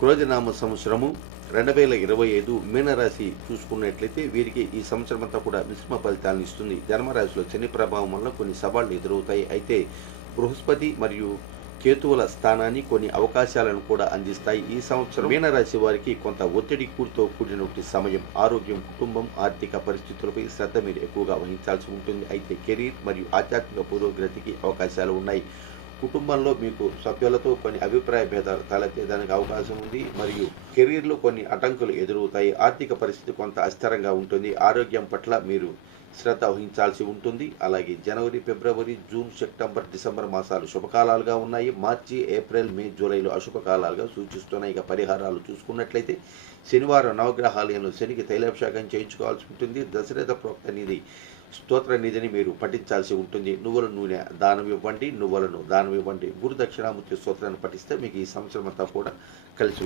క్రోధనామ సంవత్సరము 2025 మీనరాశి చూసుకున్నట్లయితే వీరికి ఈ సంవత్సరం అంతా కూడా మిశ్రమ ఫలితాలను ఇస్తుంది. జన్మరాశిలో శని ప్రభావం వల్ల కొన్ని సవాళ్లు ఎదురవుతాయి. అయితే బృహస్పతి మరియు కేతువుల స్థానాన్ని కొన్ని అవకాశాలను కూడా అందిస్తాయి. ఈ సంవత్సరం మీనరాశి వారికి కొంత ఒత్తిడి కూడినటువంటి సమయం. ఆరోగ్యం, కుటుంబం, ఆర్థిక పరిస్థితులపై శ్రద్ధ మీరు ఎక్కువగా వహించాల్సి ఉంటుంది. అయితే కెరీర్ మరియు ఆధ్యాత్మిక పురోగతికి అవకాశాలు ఉన్నాయి. కుటుంబంలో మీకు సభ్యులతో కొన్ని అభిప్రాయ భేదాలు తలెత్తేదానికి అవకాశం ఉంది మరియు కెరీర్లో కొన్ని అడ్డంకులు ఎదురవుతాయి. ఆర్థిక పరిస్థితి కొంత అస్థిరంగా ఉంటుంది. ఆరోగ్యం పట్ల మీరు శ్రద్ధ వహించాల్సి ఉంటుంది. అలాగే జనవరి, ఫిబ్రవరి, జూన్, సెప్టెంబర్, డిసెంబర్ మాసాలు శుభకాలాలుగా ఉన్నాయి. మార్చి, ఏప్రిల్, మే, జూలైలో అశుభకాలాలుగా సూచిస్తున్నాయి. ఇక పరిహారాలు చూసుకున్నట్లయితే శనివారం నవగ్రహాలయంలో శనికి తైలాభిషేకం చేయించుకోవాల్సి ఉంటుంది. దశరథ ప్రోక్త నిధి స్తోత్ర నిధిని మీరు పఠించాల్సి ఉంటుంది. నువ్వుల నూనె దానం ఇవ్వండి, నువ్వులను దానం ఇవ్వండి. గురు దక్షిణామూర్తి స్తోత్రాన్ని పఠిస్తే మీకు ఈ సంవత్సరం అంతా కూడా కలిసి